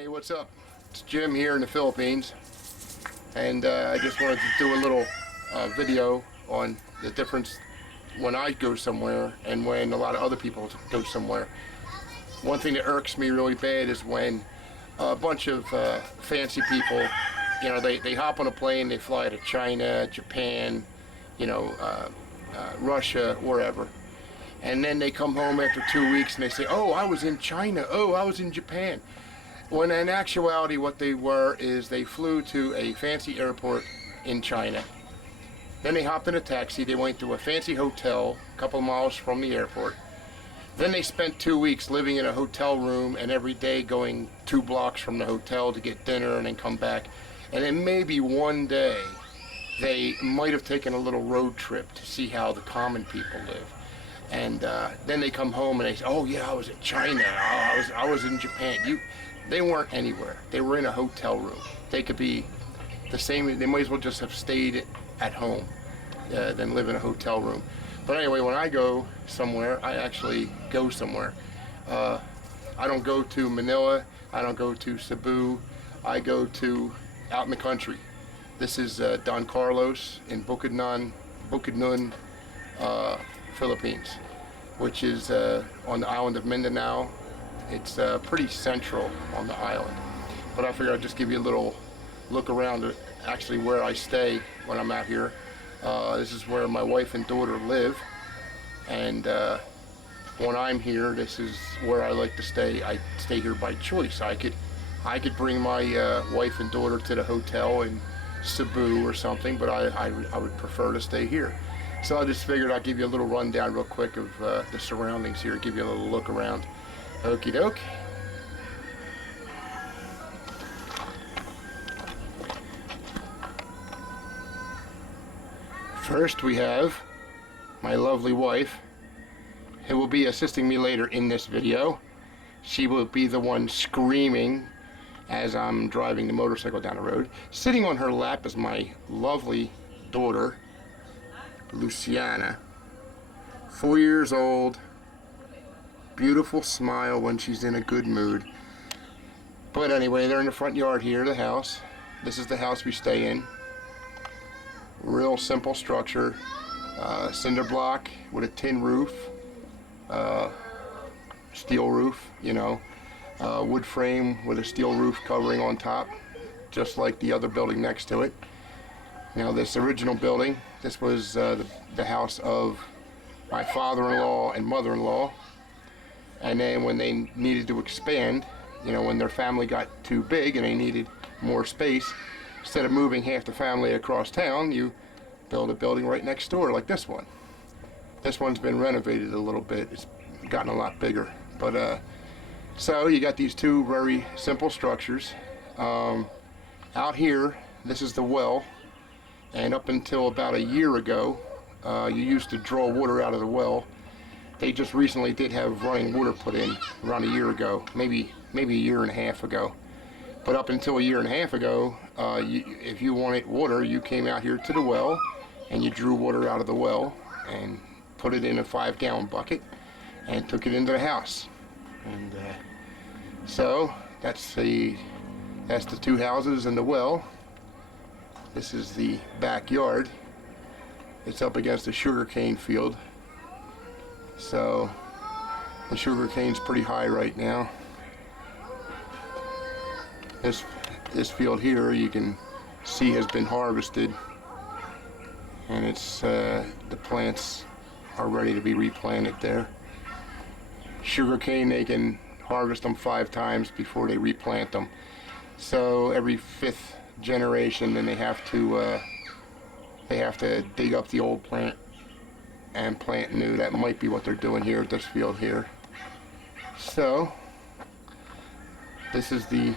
Hey, what's up? It's Jim here in the Philippines, and I just wanted to do a little video on the difference when I go somewhere and when a lot of other people go somewhere. One thing that irks me really bad is when a bunch of fancy people, you know, they hop on a plane, they fly to China, Japan, you know, Russia, wherever. And then they come home after 2 weeks and they say, oh, I was in China, oh, I was in Japan. When in actuality what they were is they flew to a fancy airport in China. Then they hopped in a taxi, they went to a fancy hotel a couple miles from the airport. Then they spent 2 weeks living in a hotel room and every day going 2 blocks from the hotel to get dinner and then come back. And then maybe one day they might have taken a little road trip to see how the common people live. And then they come home and they say, oh yeah, I was in China, oh, I was in Japan. They weren't anywhere. They were in a hotel room. They could be the same, they might as well just have stayed at home than live in a hotel room. But anyway, when I go somewhere, I actually go somewhere. I don't go to Manila, I don't go to Cebu, I go to out in the country. This is Don Carlos in Bukidnon, Philippines, which is on the island of Mindanao. It's pretty central on the island, but I figured I'd just give you a little look around at actually where I stay when I'm out here. This is where my wife and daughter live, and when I'm here, this is where I like to stay. I stay here by choice. I could bring my wife and daughter to the hotel in Cebu or something, but I would prefer to stay here. So I just figured I'd give you a little rundown real quick of the surroundings here, give you a little look around. Okie doke. First we have my lovely wife, who will be assisting me later in this video. She will be the one screaming as I'm driving the motorcycle down the road. Sitting on her lap is my lovely daughter, Luciana, 4 years old. Beautiful smile when she's in a good mood. But anyway, they're in the front yard here, the house. This is the house we stay in. Real simple structure. Cinder block with a tin roof. Steel roof, you know. Wood frame with a steel roof covering on top, just like the other building next to it. Now this original building, this was the house of my father-in-law and mother-in-law. And then when they needed to expand, you know, when their family got too big and they needed more space, instead of moving half the family across town, you build a building right next door like this one. This one's been renovated a little bit. It's gotten a lot bigger. But so you got these two very simple structures. Out here, this is the well, and up until about a year ago, you used to draw water out of the well. They just recently did have running water put in around a year ago, maybe a year and a half ago. But up until a year and a half ago, if you wanted water, you came out here to the well and you drew water out of the well and put it in a 5-gallon bucket and took it into the house. And so that's the 2 houses and the well. This is the backyard. It's up against a sugarcane field. So the sugar cane's pretty high right now. This field here you can see has been harvested, and it's the plants are ready to be replanted there. Sugar cane, they can harvest them 5 times before they replant them. So every 5th generation, then they have to dig up the old plant and plant new. That might be what they're doing here at this field here. So this is the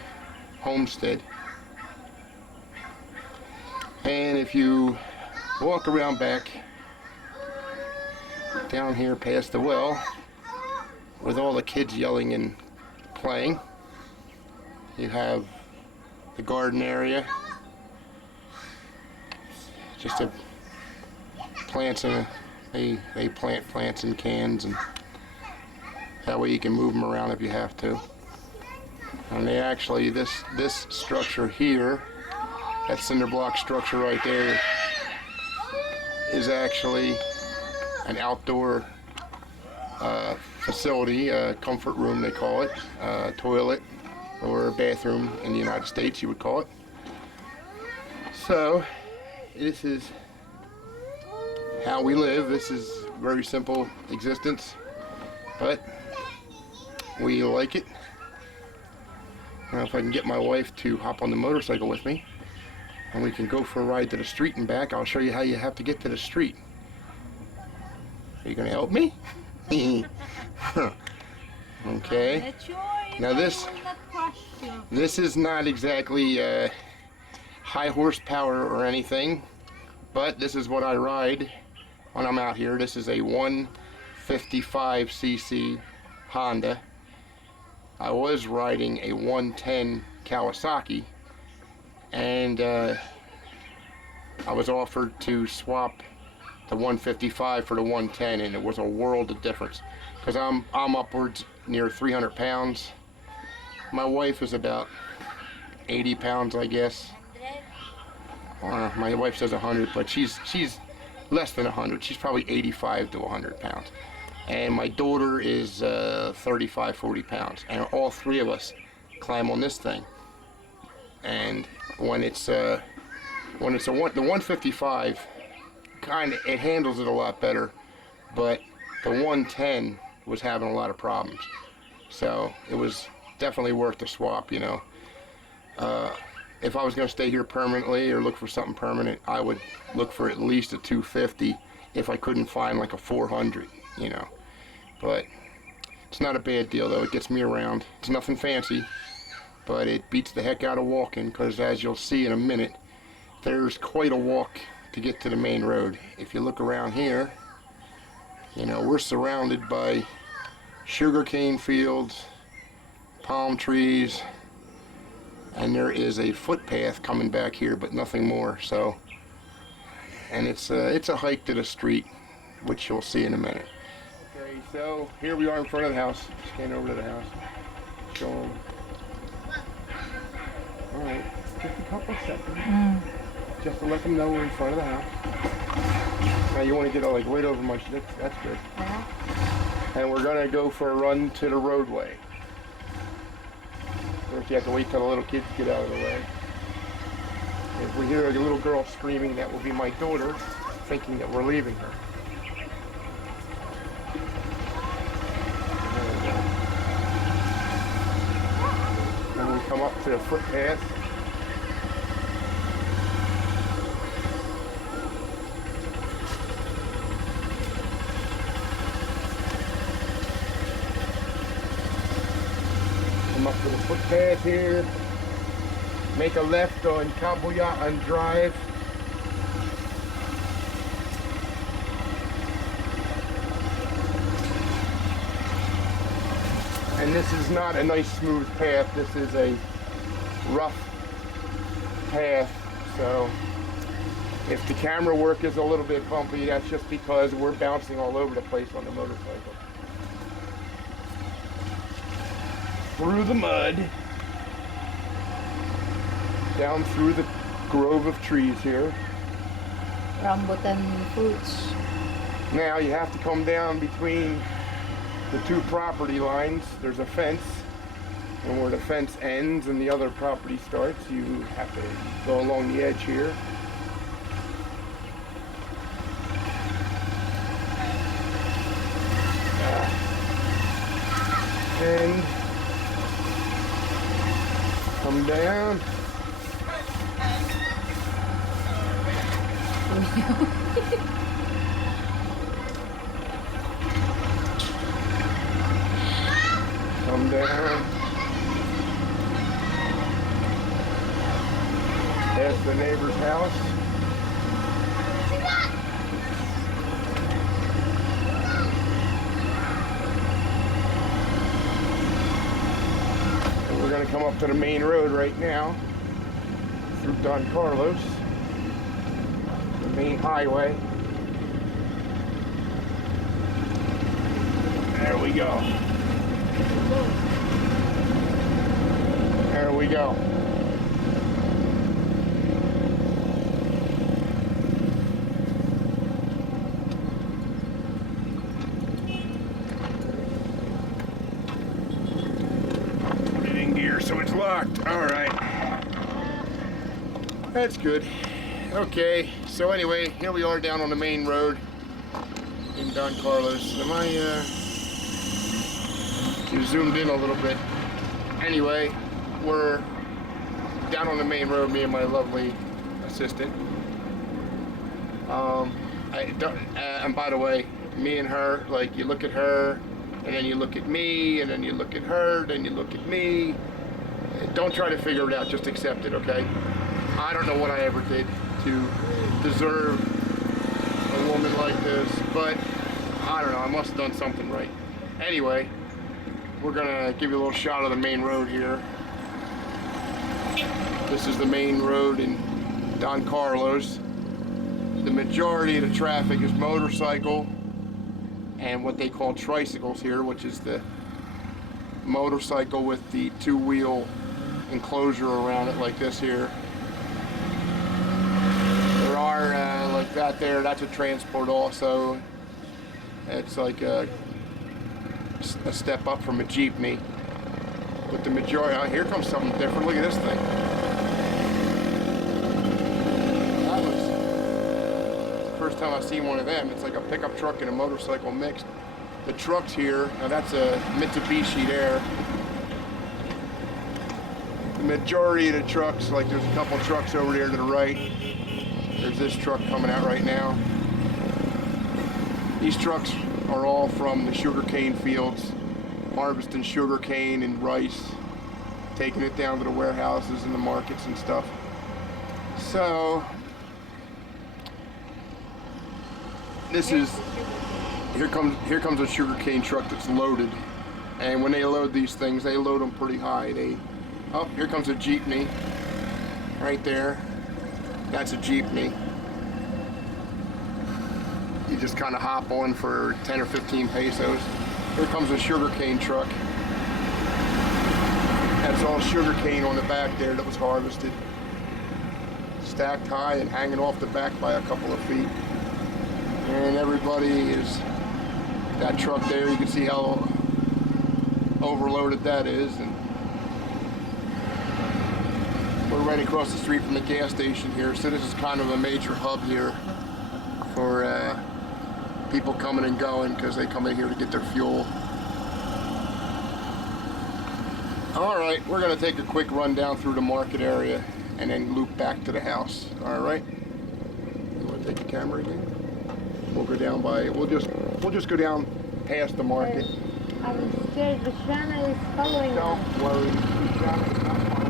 homestead, and if you walk around back down here past the well, with all the kids yelling and playing, you have the garden area, just a plants in a they plant plants in cans, and that way you can move them around if you have to. And they actually, this structure here, that cinder block structure right there, is actually an outdoor facility, a comfort room they call it, toilet or bathroom in the United States you would call it. So this is how we live. This is very simple existence, but we like it. I don't know if I can get my wife to hop on the motorcycle with me and we can go for a ride to the street and back. I'll show you how you have to get to the street. Are you going to help me? Okay. Now this is not exactly high horsepower or anything, but this is what I ride when I'm out here. This is a 155cc Honda. I was riding a 110 Kawasaki, and I was offered to swap the 155 for the 110, and it was a world of difference because I'm upwards near 300 pounds. My wife is about 80 pounds, I guess. My wife says 100, but she's less than 100. She's probably 85 to 100 pounds. And my daughter is 35, 40 pounds. And all three of us climb on this thing. And when it's the 155, it handles it a lot better, but the 110 was having a lot of problems. So it was definitely worth the swap, you know. If I was going to stay here permanently or look for something permanent, I would look for at least a 250 if I couldn't find like a 400, you know. But it's not a bad deal though. It gets me around. It's nothing fancy, but it beats the heck out of walking because, as you'll see in a minute, there's quite a walk to get to the main road. If you look around here, you know, we're surrounded by sugarcane fields, palm trees, and there is a footpath coming back here, but nothing more. So, and it's a hike to the street, which you'll see in a minute. Okay, so here we are in front of the house. Stand over to the house. Show them. All right, just a couple seconds, just to let them know we're in front of the house. Now you want to get like right over my shit. That's good. And we're gonna go for a run to the roadway. First, you have to wait till the little kids get out of the way. If we hear a little girl screaming, that will be my daughter, thinking that we're leaving her. And we come up to the footpath. Come up to the footpath here. Make a left on Kabuya Drive. And this is not a nice smooth path. This is a rough path. So if the camera work is a little bit bumpy, that's just because we're bouncing all over the place on the motorcycle. Through the mud, down through the grove of trees here. Rambutan fruits. Now you have to come down between the two property lines. There's a fence, and where the fence ends and the other property starts, you have to go along the edge here. And come down. Come down. Past the neighbor's house. And we're going to come up to the main road right now through Don Carlos, the main highway. There we go. There we go. Put it in gear so it's locked. All right. That's good. Okay, so anyway, here we are down on the main road in Don Carlos. Am I, you zoomed in a little bit. Anyway, we're down on the main road, me and my lovely assistant. And by the way, me and her, like, you look at her, and then you look at me, and then you look at her, then you look at me. Don't try to figure it out, just accept it, okay? I don't know what I ever did to deserve a woman like this, but I don't know, I must have done something right. Anyway, we're gonna give you a little shot of the main road here. This is the main road in Don Carlos. The majority of the traffic is motorcycle and what they call tricycles here, which is the motorcycle with the two-wheel enclosure around it like this here. There are like that there, that's a transport also. It's like a step up from a jeepney. But the majority, oh, here comes something different. Look at this thing. That was the first time I've seen one of them. It's like a pickup truck and a motorcycle mixed. The trucks here, now that's a Mitsubishi there. The majority of the trucks, like there's a couple trucks over there to the right. There's this truck coming out right now. These trucks are all from the sugarcane fields, harvesting sugarcane and rice, taking it down to the warehouses and the markets and stuff. So, this is, here comes a sugarcane truck that's loaded. And when they load these things, they load them pretty high. Oh, here comes a jeepney, right there. That's a jeepney. You just kind of hop on for 10 or 15 pesos. Here comes a sugarcane truck. That's all sugarcane on the back there that was harvested. Stacked high and hanging off the back by a couple of feet. And everybody is, that truck there, you can see how overloaded that is. And we're right across the street from the gas station here, so this is kind of a major hub here for people coming and going because they come in here to get their fuel. All right, we're gonna take a quick run down through the market area and then loop back to the house. All right, you want to take the camera again? We'll go down by, we'll just go down past the market. I'm scared Luciana is following us. Don't worry, Luciana is not following.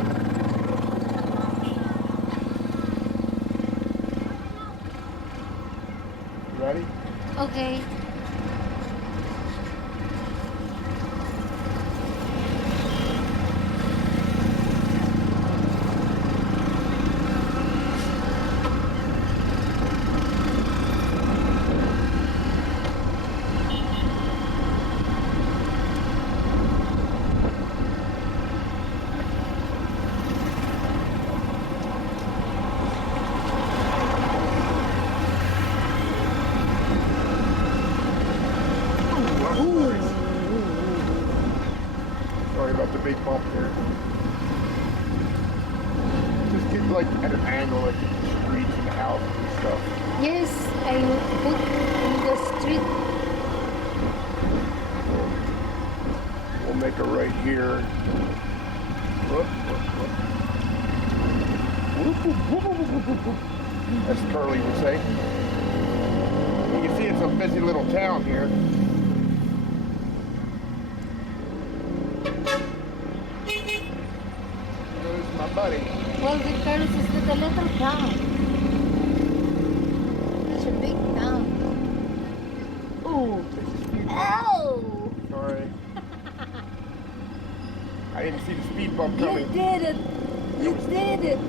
Ready? Okay. Sorry about the big bump there. Just get like at an angle, like the streets and the houses and stuff. Yes, I put in the street. We'll make a right here. Whoop, whoop, whoop. As Curly would say. You can see it's a busy little town here. There's my buddy. Well, the Paris is the little town. It's a big town. Ooh. Ow! Sorry. I didn't see the speed bump You coming. did it. You did it.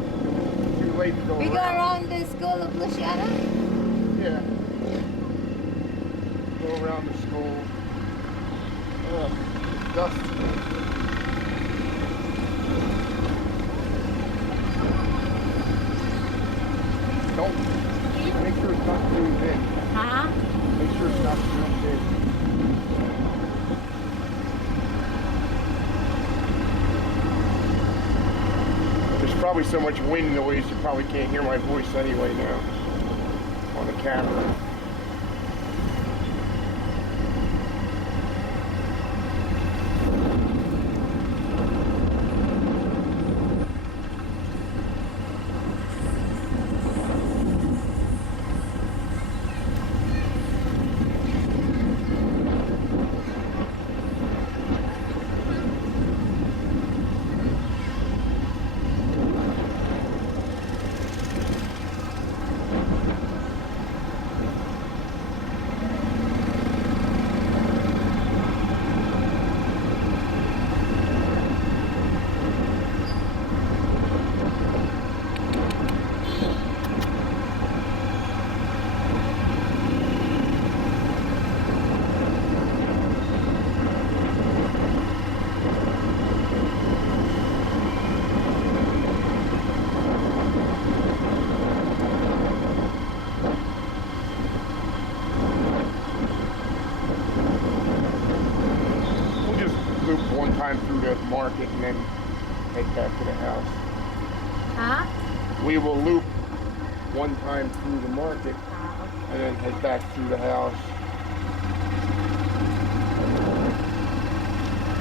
Too late to go We go around. around the school of Luciana. Yeah. Go around the school. Dust. Don't make sure it's not zoomed in. Huh? Make sure it's not zoomed in. There's probably so much wind noise you probably can't hear my voice anyway now on the camera. Loop one time through the market and then head back to the house. Huh? We will loop one time through the market and then head back through the house.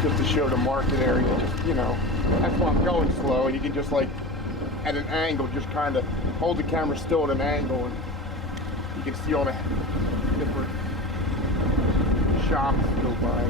Just to show the market area, just, you know, that's why I'm going slow. You can just like, at an angle, just kind of hold the camera still at an angle and you can see all the different shops go by.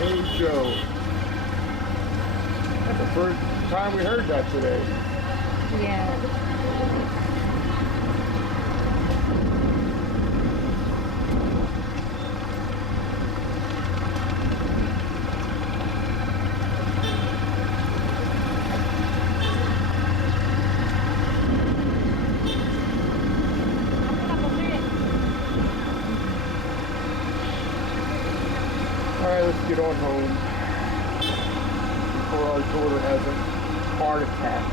Hey Joe. That's the first time we heard that today. Yeah. Alright, let's get on home before our daughter has a heart attack.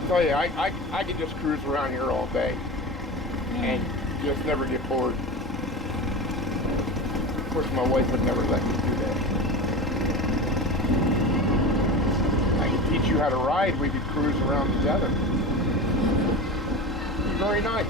I'll tell you, I could just cruise around here all day and just never get bored. Of course, my wife would never let me do that. I could teach you how to ride. We could cruise around together. It'd be very nice.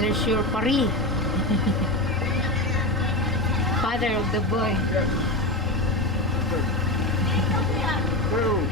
There's your pari. Father of the boy. Yes. Woo.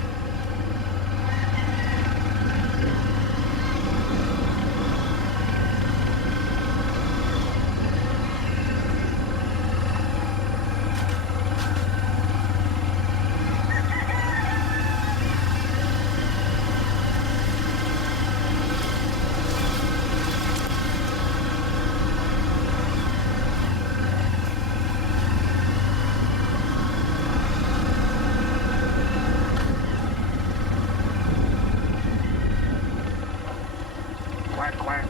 Quack, quack.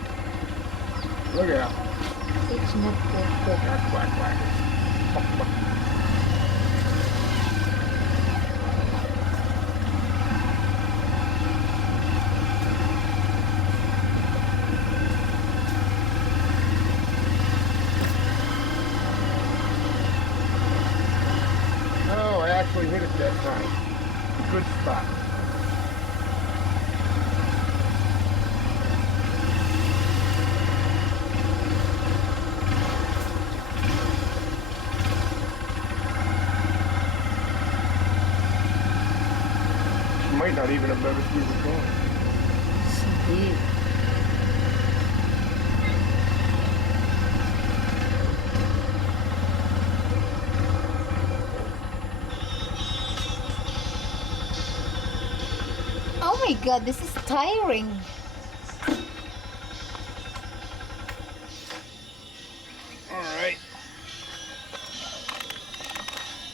Look out. It's not good. Quack, quack, quack. Oh, I actually hit it that time. Good spot. Might not even have noticed we were going. Indeed. Oh my god, this is tiring. Alright.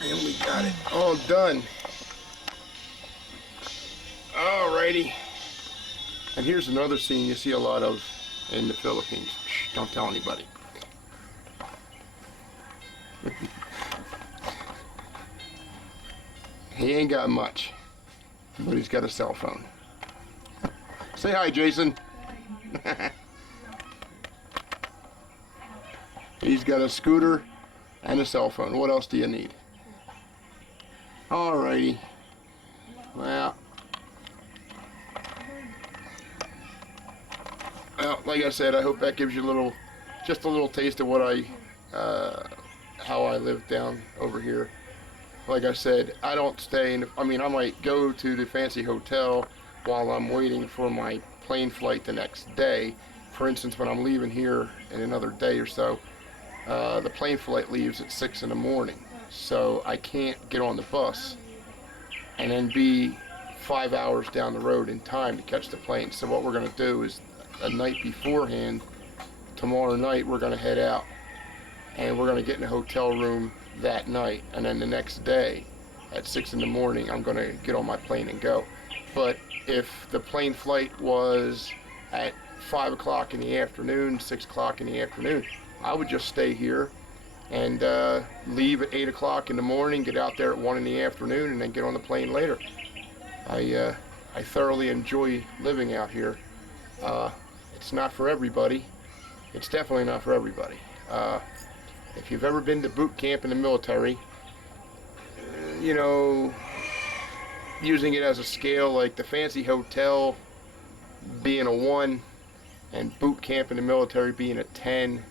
And we got it all done. Alrighty. And here's another scene you see a lot of in the Philippines. Shh, don't tell anybody. He ain't got much, but he's got a cell phone. Say hi, Jason. He's got a scooter and a cell phone. What else do you need? Alrighty. Well, like I said, I hope that gives you just a little taste of what how I live down over here. Like I said, I don't stay in, I might go to the fancy hotel while I'm waiting for my plane flight the next day. For instance, when I'm leaving here in another day or so, the plane flight leaves at 6 in the morning. So I can't get on the bus and then be 5 hours down the road in time to catch the plane. So what we're going to do is a night beforehand, tomorrow night, we're going to head out and we're going to get in a hotel room that night, and then the next day at 6 in the morning I'm going to get on my plane and go. But if the plane flight was at 5 o'clock in the afternoon, 6 o'clock in the afternoon, I would just stay here and leave at 8 o'clock in the morning, get out there at 1 in the afternoon, and then get on the plane later. I thoroughly enjoy living out here. It's not for everybody. It's definitely not for everybody. If you've ever been to boot camp in the military, you know, using it as a scale, like the fancy hotel being a 1 and boot camp in the military being a 10,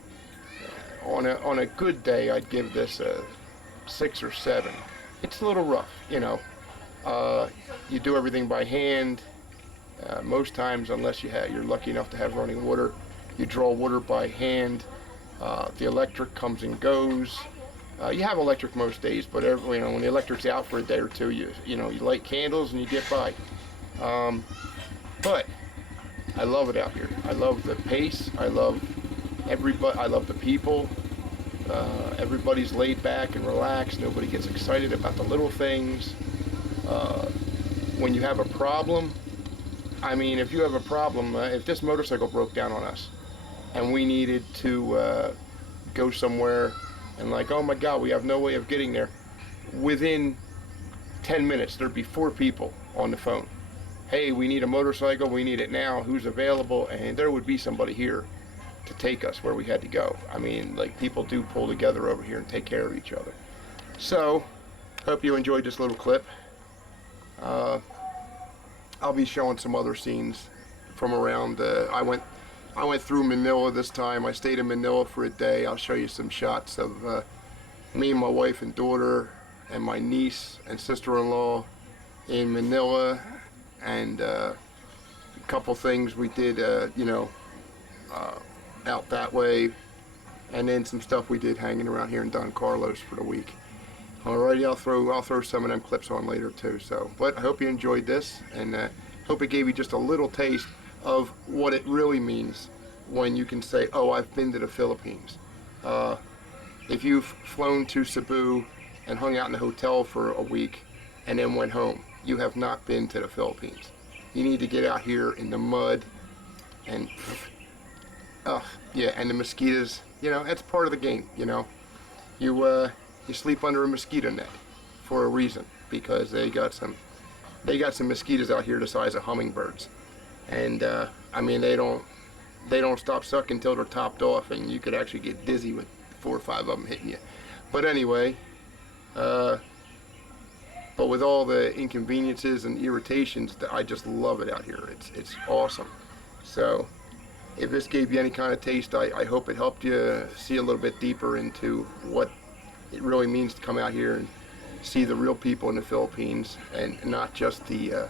on a good day I'd give this a 6 or 7. It's a little rough, you know. You do everything by hand. Most times, unless you're lucky enough to have running water, you draw water by hand. The electric comes and goes. You have electric most days, but when the electric's out for a day or two, you light candles and you get by. But I love it out here. I love the pace. I love everybody. I love the people. Everybody's laid back and relaxed. Nobody gets excited about the little things. When you have a problem, I mean, if you have a problem, if this motorcycle broke down on us and we needed to go somewhere and like, oh my God, we have no way of getting there, within 10 minutes there'd be 4 people on the phone. Hey, we need a motorcycle, we need it now, who's available? And there would be somebody here to take us where we had to go. I mean, like, people do pull together over here and take care of each other. So, hope you enjoyed this little clip. I'll be showing some other scenes from around. I went through Manila this time. I stayed in Manila for a day. I'll show you some shots of me and my wife and daughter and my niece and sister-in-law in Manila, and a couple things we did, out that way, and then some stuff we did hanging around here in Don Carlos for the week. Alrighty, I'll throw some of them clips on later too. So, but I hope you enjoyed this, and hope it gave you just a little taste of what it really means when you can say, "Oh, I've been to the Philippines." If you've flown to Cebu and hung out in a hotel for a week and then went home, you have not been to the Philippines. You need to get out here in the mud and, and the mosquitoes. You know, it's part of the game. You know, you sleep under a mosquito net for a reason, because they got some mosquitoes out here the size of hummingbirds, and I mean, they don't stop sucking until they're topped off, and you could actually get dizzy with 4 or 5 of them hitting you. But anyway, but with all the inconveniences and irritations, I just love it out here. It's awesome. So if this gave you any kind of taste, I hope it helped you see a little bit deeper into what it really means to come out here and see the real people in the Philippines, and not just the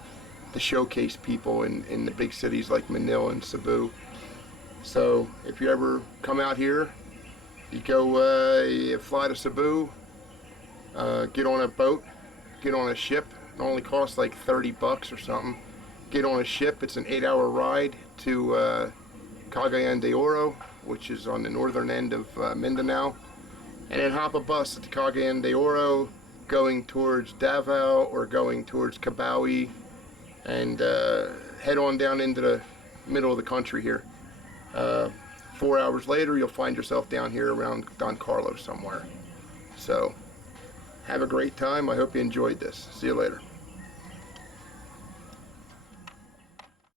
showcase people in the big cities like Manila and Cebu. So if you ever come out here, you go, you fly to Cebu, get on a boat, get on a ship. It only costs like 30 bucks or something. Get on a ship. It's an 8-hour ride to Cagayan de Oro, which is on the northern end of Mindanao, and then hop a bus at the Cagayan de Oro going towards Davao or going towards Cabawi, and head on down into the middle of the country here. 4 hours later, you'll find yourself down here around Don Carlos somewhere. So have a great time. I hope you enjoyed this. See you later.